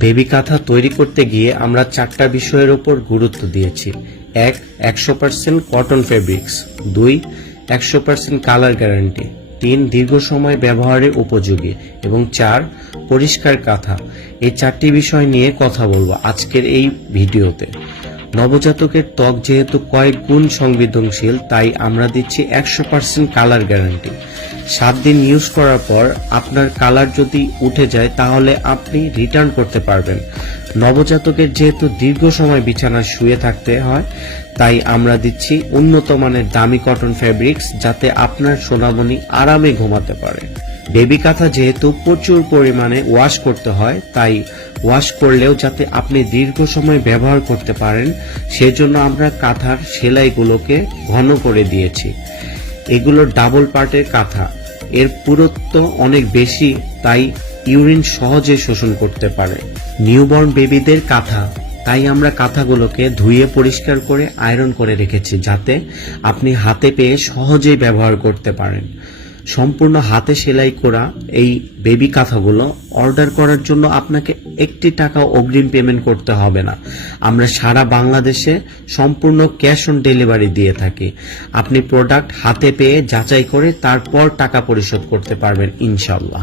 Baby কাঁথা তৈরি করতে গিয়ে আমরা 4টা বিষয়ের উপর গুরুত্ব দিয়েছি। 1, 100% কটন ফেব্রিক্স। 2, 100% colour guarantee. 3, দীর্ঘ সময় ব্যবহারের উপযোগী। এবং 4, পরিষ্কার কাঁথা। এই 4টি বিষয় নিয়ে কথা বলবো আজকের এই ভিডিওতে। নবজাতকের ত্বক যেহেতু কয়েক গুণ সংবেদনশীল, তাই আমরা দিচ্ছি 100% কালার গ্যারান্টি। 7 দিন ইউজ করার পর আপনার কালার যদি উঠে যায় তাহলে আপনি রিটার্ন করতে পারবেন। নবজাতকের যেহেতু দীর্ঘ সময় বিছানায় শুয়ে থাকতে হয়, তাই আমরা দিচ্ছি উন্নত মানের দামি কটন ফেব্রিক্স, যাতে আপনার সোনামণি আরামে ঘুমাতে পারে। বেবি কাঁথা যেহেতু প্রচুর পরিমাণে ওয়াশ করতে হয়, তাই ওয়াশ করলেও যাতে আপনি দীর্ঘ সময় ব্যবহার করতে পারেন, সেজন্য আমরা কাঁথার সেলাইগুলোকে ঘন করে দিয়েছি। এগুলো ডাবল পার্টের কাঁথা। এর পুরুত্ব অনেক বেশি, তাই ইউরিন সহজে শোষণ করতে পারে। নিউবর্ন বেবিদের কাঁথা, তাই আমরা কাঁথাগুলোকে ধুয়ে পরিষ্কার করে আয়রন করে রেখেছি, যাতে আপনি হাতে পেয়ে সহজেই ব্যবহার করতে পারেন। সম্পূর্ণ হাতে সেলাই করা এই বেবি কাঁথাগুলো অর্ডার করার জন্য আপনাকে 1 টাকাও অগ্রিম পেমেন্ট করতে হবে না। আমরা সারা বাংলাদেশে সম্পূর্ণ ক্যাশ অন ডেলিভারি দিয়ে থাকি। আপনি প্রোডাক্ট হাতে পেয়ে যাচাই করে তারপর টাকা পরিশোধ করতে পারবেন ইনশাআল্লাহ।